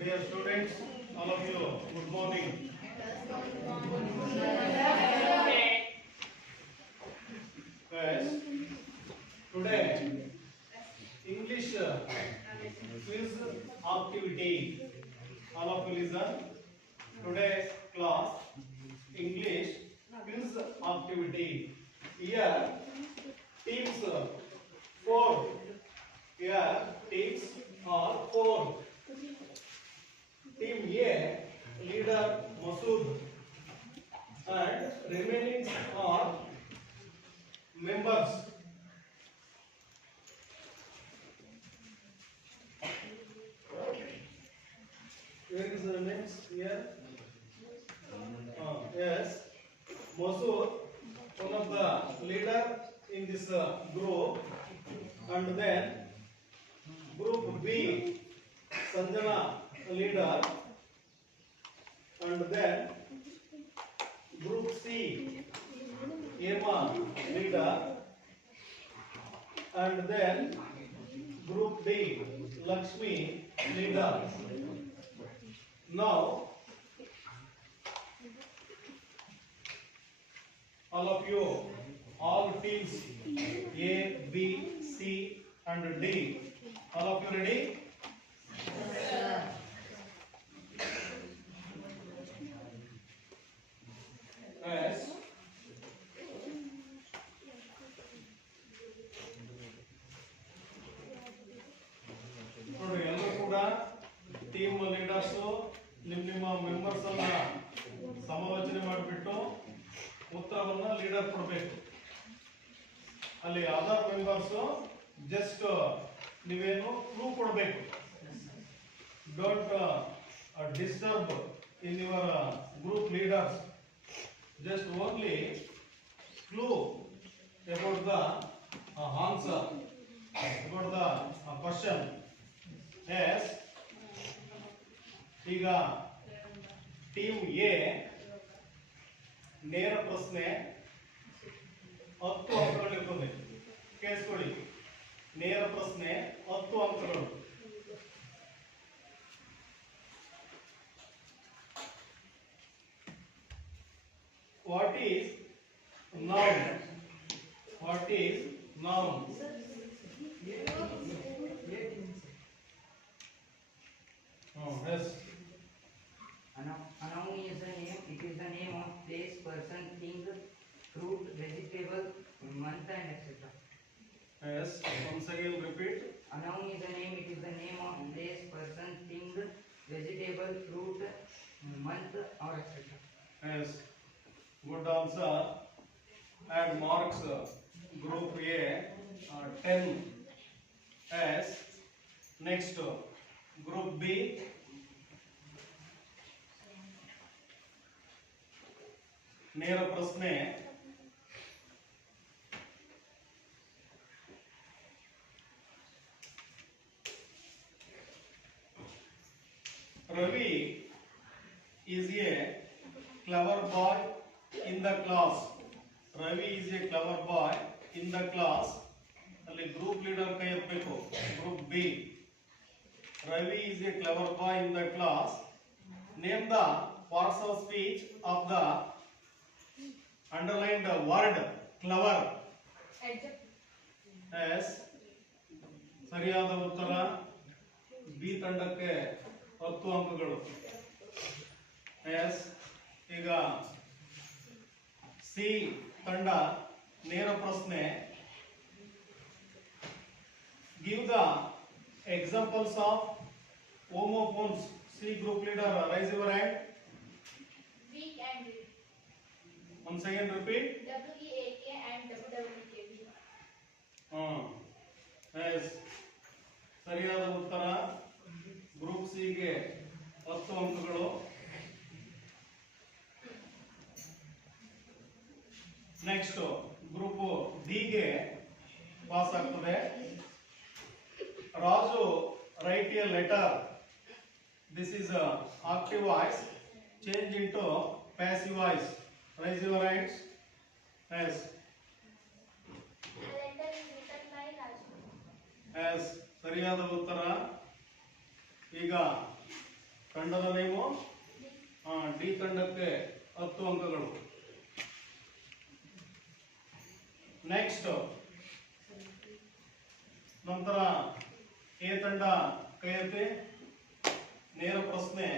Dear students, all of you, good morning. Yes, today English quiz activity. All of you listen. Today's class English quiz activity. Here teams four. Here teams are four. Team A, leader Masood, and remaining are members. Where is the names here? Yes, Masood, one of the leader in this group, and then group B, Sanjana, leader, and then group C, Ema, leader, and then group D, Lakshmi, leader. Now all of you, all teams A, B, C and D, all of you ready? Yes. ನೋಡಿ ಎಲ್ಲರೂ ಕೂಡ team leaders ನಿಮ್ಮ members ಅನ್ನ ಸಮಾಲೋಚನೆ ಮಾಡಿಬಿಟ್ಟು ಉತ್ತರವನ್ನ leader ಕೊಡಬೇಕು. ಅಲ್ಲಿ ಅದರ್ ಮೆಂಬರ್ಸ್ ಜಸ್ಟ್ ನೀವೇನು ಕ್ಲೂ ಕೊಡಬೇಕು. Don't disturb in your group leaders. Just only clue about the answer, about the question. Yes. ಈಗ ಟೀಮ್ ಎ ನೇರ ಪ್ರಶ್ನೆ 10 ಅಂಕಗಳಿರ್ತದೆ. ಕೇಳಿಸ್ಕೊಳ್ಳಿ, ನೇರ ಪ್ರಶ್ನೆ 10 ಅಂಕಗಳು. What is noun? What is noun? Oh, yes. A noun is a name. It is the name of place, person, thing, fruit, vegetable, month, and etc. Yes. Once again, repeat. A noun is a name. It is the name of place, person, thing, vegetable, fruit, month, or etc. Yes. Good answer. Add marks. Group A 10. Yes. Next, Group B. ನೇರ ಪ್ರಶ್ನೆ Ravi is a clever boy in the class. Ravi is a clever boy in the class. ಅಲ್ಲಿ group leader ಕೈ ಎತ್ತಬೇಕು. Group B, Ravi is a clever boy in the class. Name the parts of speech of the underlined word clever. Yes. ಸರಿಯಾದ ಉತ್ತರ B ತಂಡಕ್ಕೆ 10 ಅಂಕಗಳು. S. ಈಗ C ತಂಡ ನೇರ ಪ್ರಶ್ನೆ. Give the examples of homophones. C group leader, raise your hand. Weak and weak. Once again repeat. WEAK and WWEK. Yes. ಸರಿಯಾದ ಉತ್ತರ ಗ್ರೂಪ್ ಸಿ ಗೆ 10 ಅಂಕಗಳು. ನೆಕ್ಸ್ಟ್ ಗ್ರೂಪ್ ಡಿ ಗೆ ಪಾಸ್ ಆಗ್ತದೆ. Raju write a letter. This is a active voice. Change into passive voice. Raise your hands. Yes. A letter is written by Raju. Yes. ಸರಿಯಾದ ಉತ್ತರ. ಈಗ ತಂಡದ ನೇಮು ಡಿ ತಂಡಕ್ಕೆ 10 ಅಂಕಗಳು. ನೆಕ್ಸ್ಟ್ ನಂತರ ಎ ತಂಡ ಕೈ ಎತ್ತಿ. ನೇರ ಪ್ರಶ್ನೆ.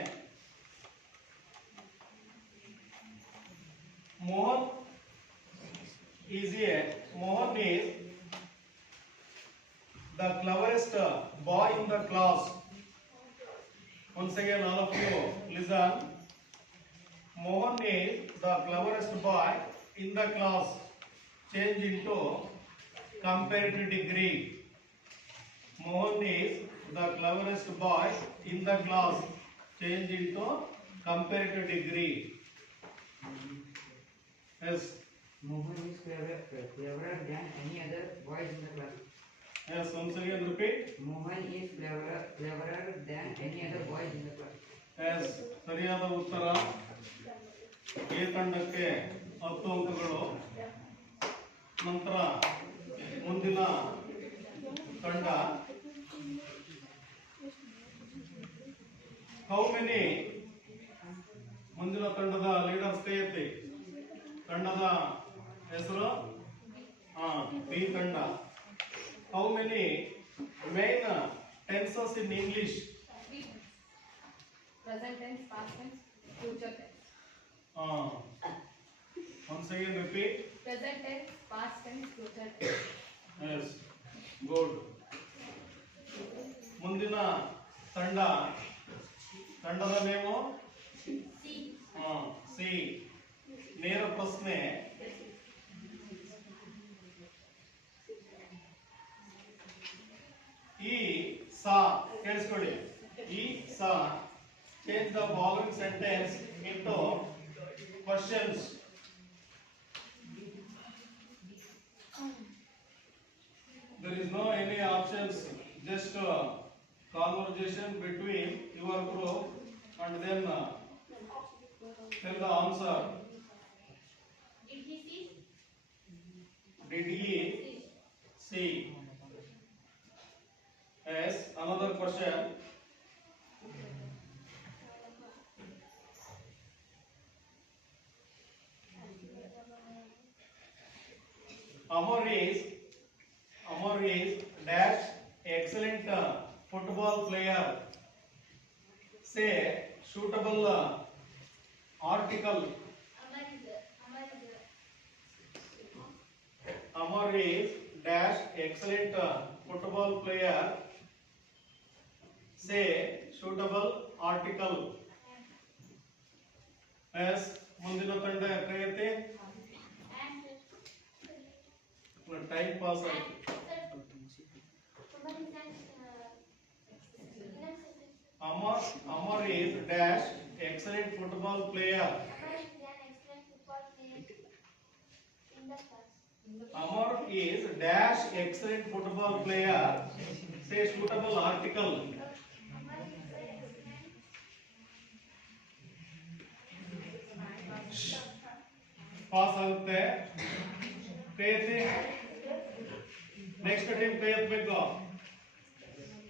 Mohan is the cleverest boy in the class. Once again, all of you listen. Mohan is the cleverest boy in the class. Change into comparative degree. Mohan is the cleverest boy in the class. Change into comparative degree. Yes. Mohan is cleverer than any other boys in the class. Yes. Once again, repeat. Mohan is cleverer than any other boys in the class. Yes. ಸರಿಯಾದ ಉತ್ತರ. A ತಂಡಕ್ಕೆ 10 ಅಂಕಗಳು. ನಂತರ ಮುಂದಿನ ತಂಡ. How many ಮುಂದಿನ ತಂಡದ leaders ಕೈ ಎತ್ತಿ. ತಂಡದ ಹೆಸರು ಬಿ ತಂಡ. How many main tenses in English? Present tense, past tense, future tense. Once again repeat. Present tense, past tense, future tense. Yes. Good. ಮುಂದಿನ ತಂಡ. ತಂಡದ ನೇಮು ಸಿ. ನೇರ ಪ್ರಶ್ನೆ. ಈ ಸಾ ಕೇಳಿಸ್ಕೊಳ್ಳಿ. ಈ ಸಾ change the following sentence into questions. There is no any options, just conversation between your group and then tell the answer. Did he see? Did he see? Yes. Another question. Amar is dash excellent football player. Say suitable article. Amar is dash excellent football player. Say suitable article. Yes. ಮುಂದಿನ ತಂಡ ಕೈ ಎತ್ತಿ. Time pass ಆಯ್ತು. Amar is dash excellent football player. Amar is dash excellent football player. Say suitable article. Pass ಆಗುತ್ತೆ. ಕೈ ಎತ್ತಿ. Next time ಕೈ ಎತ್ತಬೇಕು.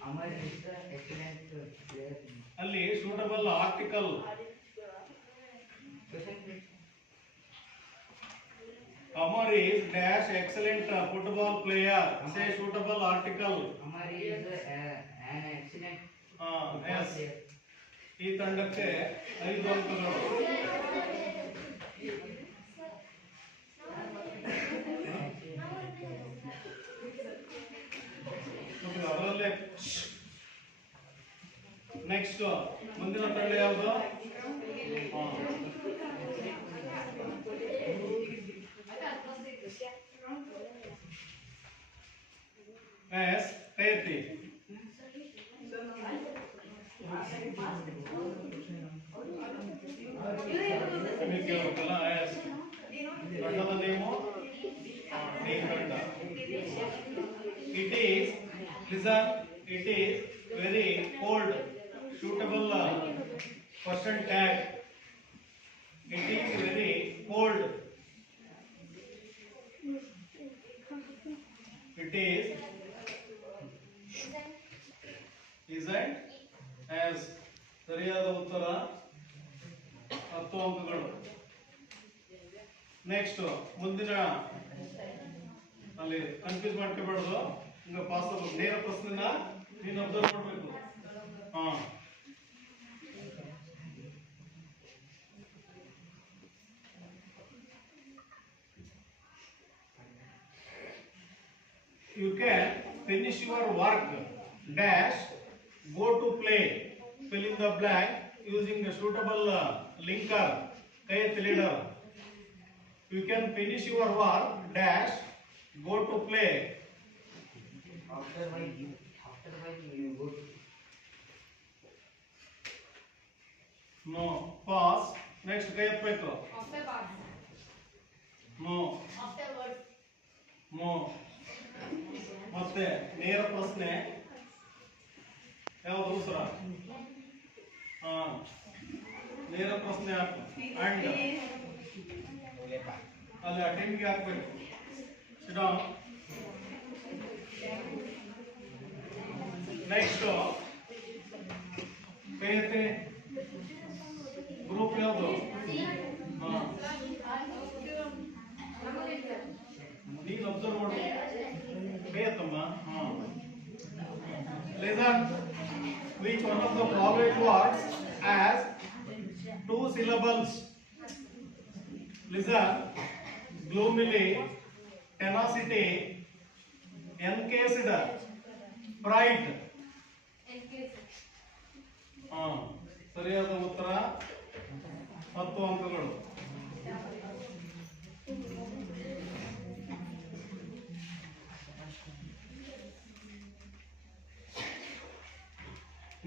Amar is the excellent player. ಅಲ್ಲಿ suitable article. Amar is dash excellent football player. Say suitable article. Amar is an excellent yes. player. ಈ ತಂಡಕ್ಕೆ 5 ಅಂಕಗಳು. ಅದರಲ್ಲೇ next ಮುಂದಿನ ತಂಡ ಯಾವುದು? ಎಸ್ ಕೈ ಎತ್ತಿ. ಕೇಳಬೇಕಲ್ಲ. ಎಸ್ ತಂಡದ ನೇಮು ಡಿ ತಂಡ. It is listen. It is very cold. Suitable question tag. It is very cold. It is isn't as ಸರಿಯಾದ ಉತ್ತರ 10 ಅಂಕಗಳು. ನೆಕ್ಸ್ಟ್ ಮುಂದಿನ ಅಲ್ಲಿ ಕನ್ಫ್ಯೂಸ್ ಮಾಡ್ಕೋಬಾರ್ದು. ಈಗ ಪಾಸ್ ಆಗಬೇಕು. ನೇರ ಪ್ರಶ್ನೆನ ನೀನು ಅಬ್ಸರ್ವ್ ಮಾಡಬೇಕು. ಹಾ, you can finish your work dash go to play fill in the blank using a suitable linker kayat leader. You can finish your work dash go to play. After while you go to No, pass. Next kayat peko. After pass. No, Afterwards. no. ಮತ್ತೆ ನೇರ ಪ್ರಶ್ನೆ ಯಾವುದು ಉತ್ತರ? ಹಾ, ನೇರ ಪ್ರಶ್ನೆ ಹಾಕು. And ಅಲ್ಲಿ ಅಟೆಂಡ್ಗೆ ಹಾಕ್ಬೇಕು. Sit down. ನೆಕ್ಸ್ಟ್ ಕೈಯತ್ತೆ ಗ್ರೂಪ್ ಯಾವುದು? ಹಾ, ನೀನು ಅಬ್ಸರ್ವ್ ಮಾಡು. ಕೈಯತ್ತಮ್ಮ. ಹಾ, listen which one of the following words has 2 syllables? Listen: gloomily, tenacity, encased, bright. ಹಾ, ಸರಿಯಾದ ಉತ್ತರ 10 ಅಂಕಗಳು.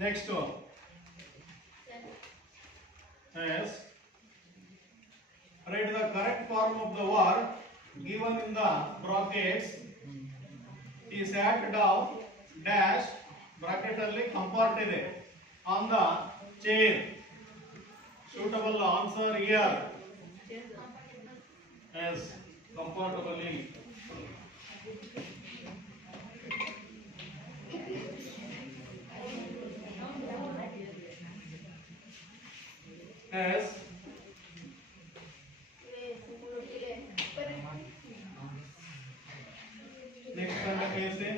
Next one. Yes. Write the correct form of the word given in the brackets. He sat down dash bracket alli comfort ide on the chair. Suitable answer here. Yes, comfortably. Yes. Next one कैसे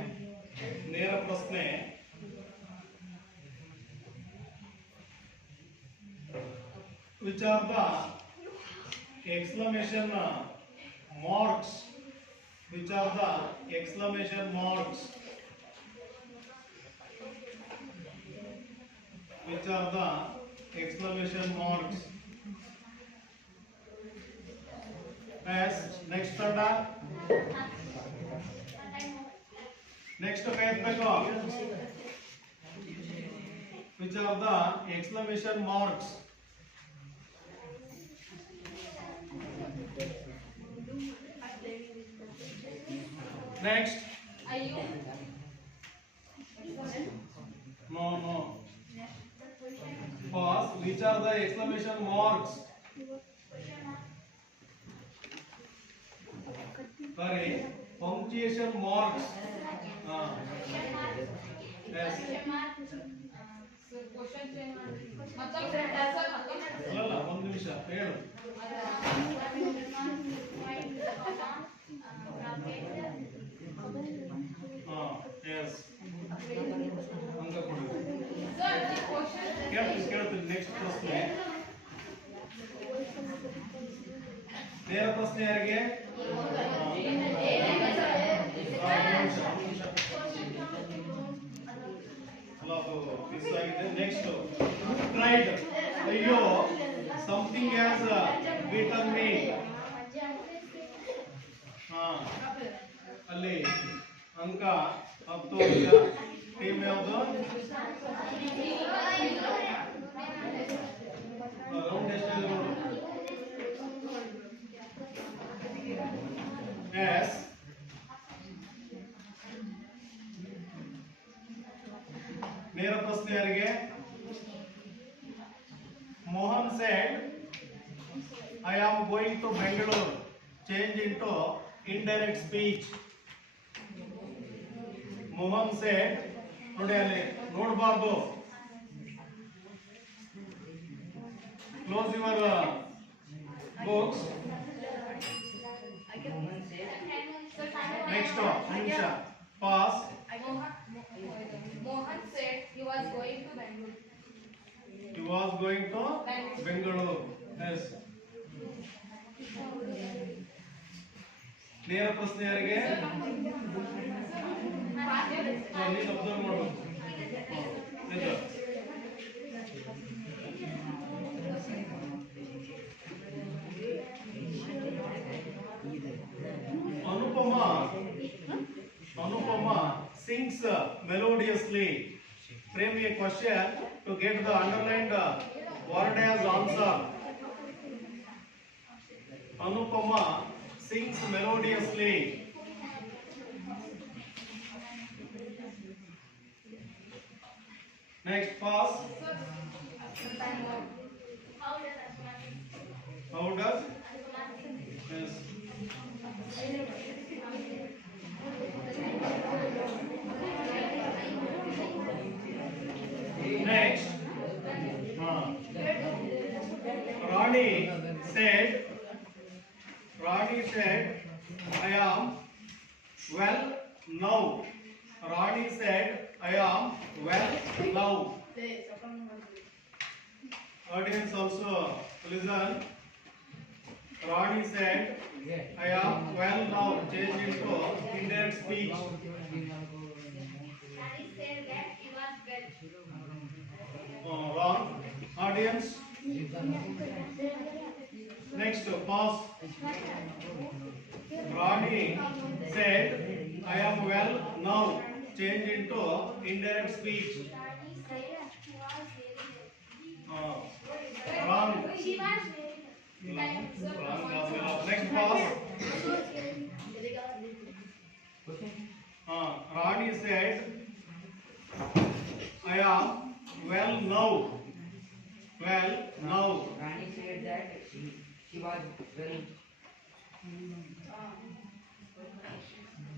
ನೇರ ಪ್ರಶ್ನೆ. Which are the exclamation marks? Which are the exclamation marks? Which are the exclamation marks? Yes. Next tanda. Next page beko. Which are the exclamation marks? Next. No, no. Pause. Which are the exclamation marks? Sorry, punctuation marks. Yes. So question change मतलब ऐसा ಅಲ್ಲ ಒಂದು ನಿಮಿಷ ಹೇಳು. ಹಾ, yes. ಅಂಕ ಕೊಡು. sir the question ಕೇಳ್ತೀನಿ ನೆಕ್ಸ್ಟ್ ಪ್ರಶ್ನೆ. ನೇರ ಪ್ರಶ್ನೆ ಯಾರಿಗೆ? ಅಲ್ಲ ಅದು ಮಿಸ್ ಆಗಿದೆ. Next tried. ಅಯ್ಯೋ ಸಮಥಿಂಗ್ ಹ್ಯಾಸ್ ಬೀಟನ್ ಮೀ. ಹಾ, ಅಲ್ಲಿ ಅಂಕ 10 ಅಂಕ. ಟೀಮ್ ಯಾವುದು? ರೌಂಡ್ ಎಷ್ಟಿದೆ ನೋಡು. ಎಸ್. ನೇರ ಪ್ರಶ್ನೆ ಯಾರಿಗೆ? Mohan said I am going to Bangalore. Change into indirect speech. Mohan said ನೋಡಿ ಅಲ್ಲಿ ನೋಡಬಾರ್ದು. Close your books. Mohan said, Next one, Anisha. Pass. Mohan said he was going to Bangalore. He was going to Bengaluru. Yes. ನೇರ ಪ್ರಶ್ನೆ ಯಾರಿಗೆ ನೀನು observe ಮಾಡು ನಿಜ Anupama sings melodiously. Frame a question to get the underlined word as answer. Anupama sings melodiously. Next, pass. How does? Yes. Next, Rani said, I am well now. Rani said, I am well now. Audience also listen. Rani said, I am well now. Change into indirect speech. Wrong. Audience. Next, pause. Rani said, I am well now. Change into indirect speech. Wrong. Next, pause. Rani said, I am well now. Well now. Rani said that she was well.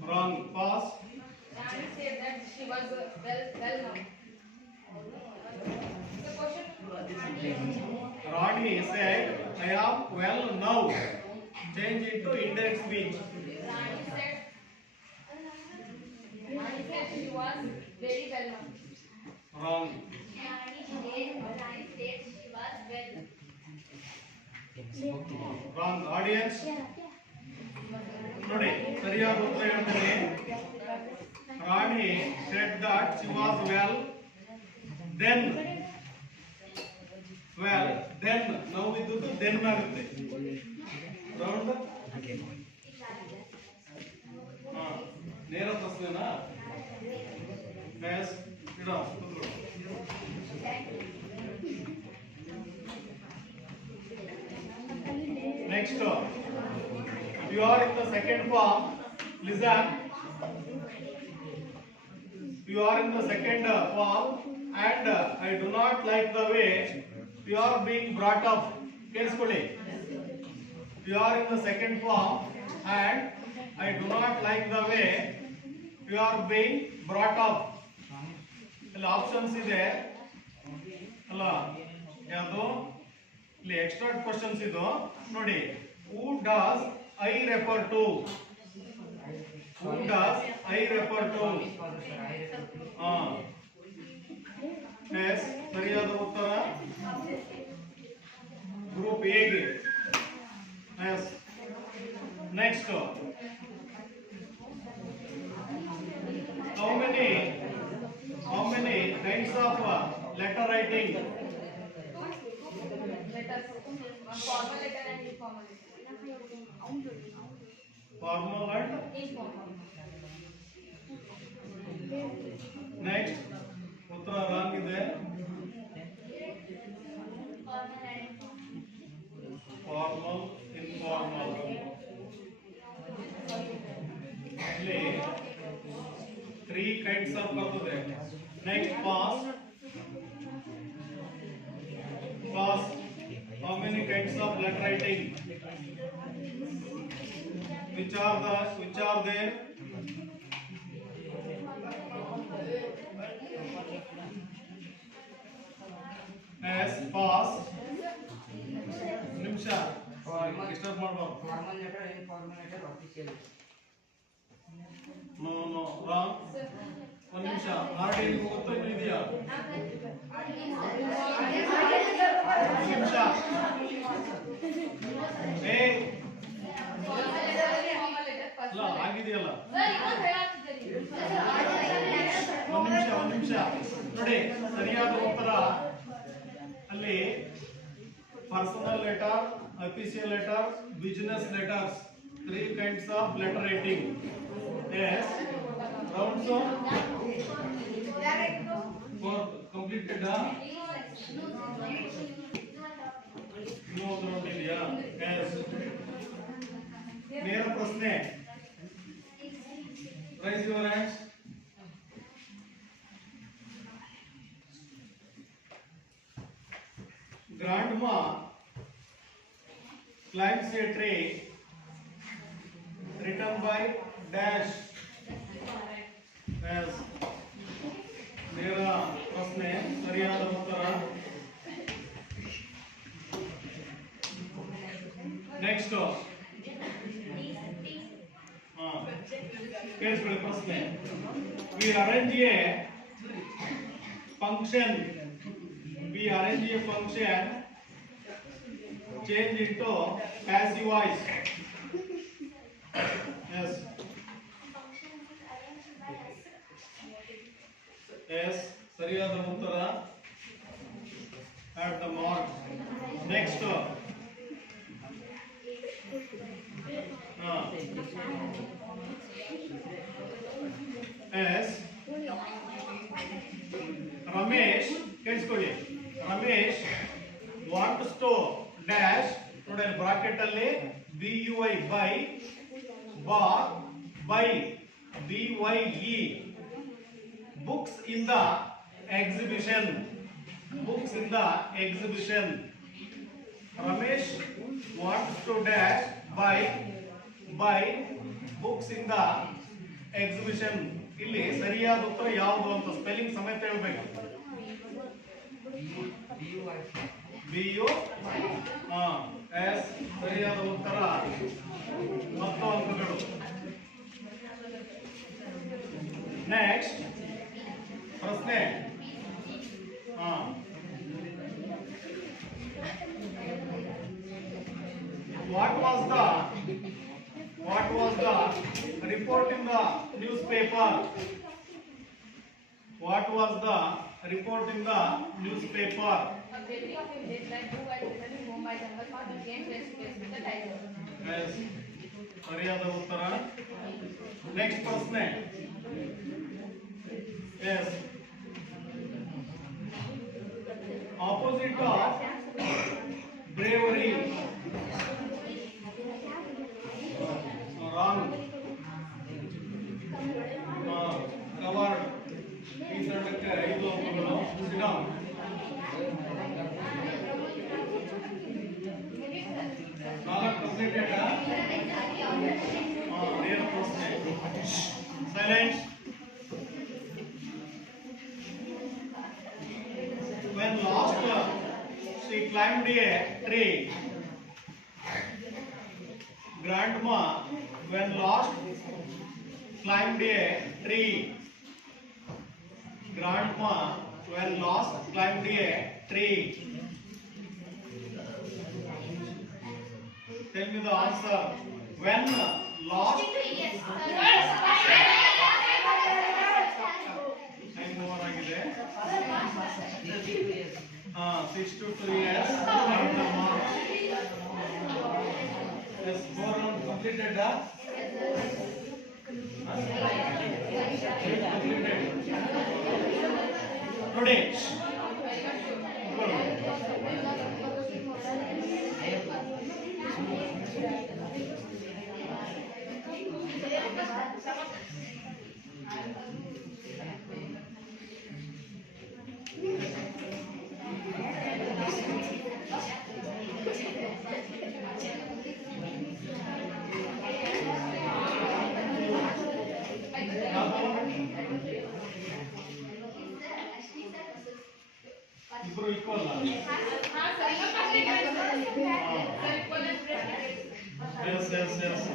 Wrong. Pause. Rani said that she was well now. The question. Rani said, I am well now. Change into indirect speech. Rani said she was very well now. Wrong. Wrong. Audience. ನೋಡಿ ಸರಿಯಾದ ಉತ್ತರ ಹೇಳ್ತೇನೆ. Rani said that she was well then. Well then ನಾವು ಇದ್ದದ್ದು then ಆಗುತ್ತೆ. Round. ನೇರ ಪ್ರಶ್ನೆನಾ? Yes. ಇಡೋ. Next, you are in the second form. Listen. You are in the second form, and I do not like the way you are being brought up. Kelskoli. You are in the second form, and I do not like the way you are being brought up. ಇಲ್ಲಿ options ಇದೆ ಅಲ್ಲ ಯಾವುದು ಇಲ್ಲಿ extra questions ಇದು ನೋಡಿ who does I refer to who does I refer to is ಸರಿಯಾದ ಉತ್ತರ group A ಗೆ is next how many kinds of letter writing? Letters. Formal letter and informal letter. Formal and Informal. next ಉತ್ತರ wrong ಇದೆ. Formal, informal. ಇಲ್ಲಿ 3 kinds of ಬರ್ತದೆ. Next, pass. Pass. How many kinds of letter writing? Which are there? Yes, pass. ನಿಮಿಷ disturb ಮಾಡಬಾರ್ದು. Formal letter, informal letter, official. No no wrong. ಒಂದು ನಿಮಿಷ R D ಎಲ್ಲಿಗೆ ಹೋಗುತ್ತೋ ಇನ್ನೂ ಇದೆಯಾ? ಒಂದು ನಿಮಿಷ ಏ ಅಲ್ಲ ಆಗಿದೆಯಲ್ಲ. ಒಂದು ನಿಮಿಷ ನೋಡಿ, ಸರಿಯಾದ ಉತ್ತರ ಅಲ್ಲಿ personal letter, official letter, business letters, 3 kinds of letter writing. Yes, rounds of for completed. No round ಇದೆಯಾ? Yes. ನೇರ ಪ್ರಶ್ನೆ. Raise your hands. Grandma climbs a tree written by dash. Yes. ನೇರ ಪ್ರಶ್ನೆ, ಸರಿಯಾದ ಉತ್ತರ. ನೆಕ್ಸ್ಟ್ ಕೇಳಿಸ್ಕೊಳ್ಳಿ ಪ್ರಶ್ನೆ. We arrange a function. We arrange a function, change into passive voice. Yes. Function is arranged by us. Yes. ಸರಿಯಾದ ಉತ್ತರ. Add the mark. Next. Yes. Ramesh, ಕೇಳಿಸ್ಕೊಳ್ಳಿ. Ramesh wants to dash ನೋಡಿ ಬ್ರಾಕೆಟ್ ಅಲ್ಲಿ BUI by BYE books in the exhibition. Books in the exhibition. Ramesh wants to dash by books in the exhibition. ಇಲ್ಲಿ ಸರಿಯಾದ ಉತ್ತರ ಯಾವುದು ಅಂತ spelling ಸಮೇತ ಹೇಳಬೇಕು. BU ಎಸ್ ಸರಿಯಾದ ಉತ್ತರ. 10 ಅಂಕಗಳು. ನೆಕ್ಸ್ಟ್ ಪ್ರಶ್ನೆ. What was the report in the newspaper? What was the report in the newspaper? A baby of a deadline who was driven home by jungle found the game face to face with the tiger. Yes. ಸರಿಯಾದ ಉತ್ತರ. Next ಪ್ರಶ್ನೆ. Yes. Opposite of bravery. Wrong. Covered. ಈ ಸಡಕ್ಕೆ 5 ಅಂಕಗಳು. Sit down. Silence. When lost, she climbed a tree. Grandma, when lost, climbed a tree. Grandma, when lost, climbed a tree. Tell me the answer. When lost. Time over ಆಗಿದೆ. 6 to 2 years. Yes, 4 round completed. Completed. Today. ಇಬ್ರು equal is is is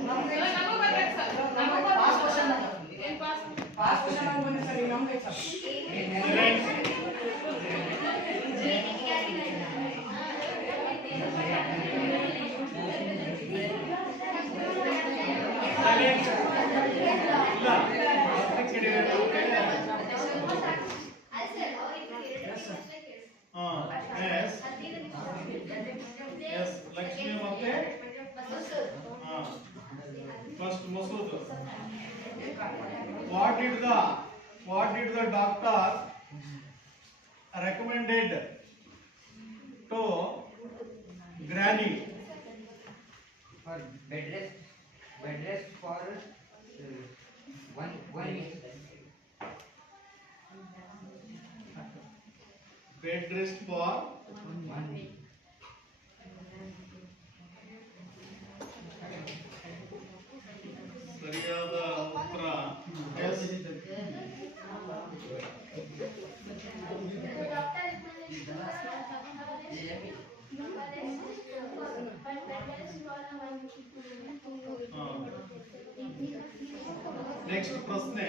is Lakshmi ಮತ್ತೆ first Masood what did the doctor recommended to granny For bed rest for 1 week. bed rest for 1 week. ಸರಿಯಾದ ಉತ್ತರ S next ಪ್ರಶ್ನೆ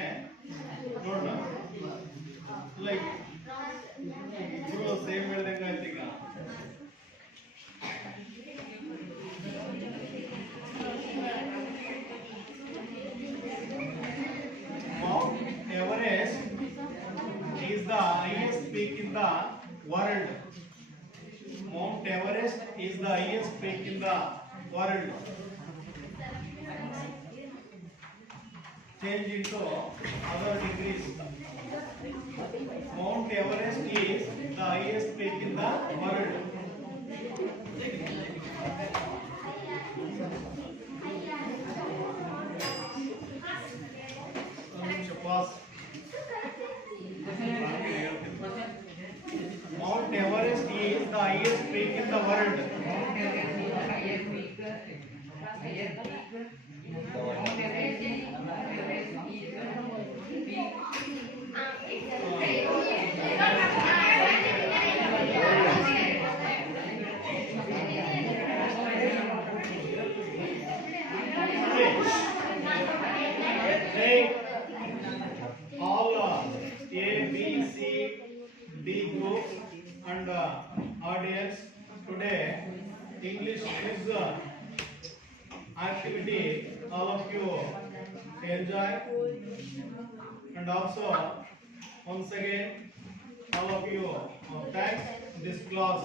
ನೋಡೋಣ like ಇಬ್ರು same ಹೇಳ್ದಂಗ ಆಯ್ತು ಈಗ Mount Everest is the highest peak in the world. Mount Everest is the highest peak in the world. Change into other degrees. Mount Everest is the highest peak in the world. Pass. Mount Everest is the highest peak in the world. Mount Everest is the highest peak. Mount Everest is peak. Take all A, B, C, D groups and audience today English quiz activity. All of you enjoy and also once again all of you thanks this class.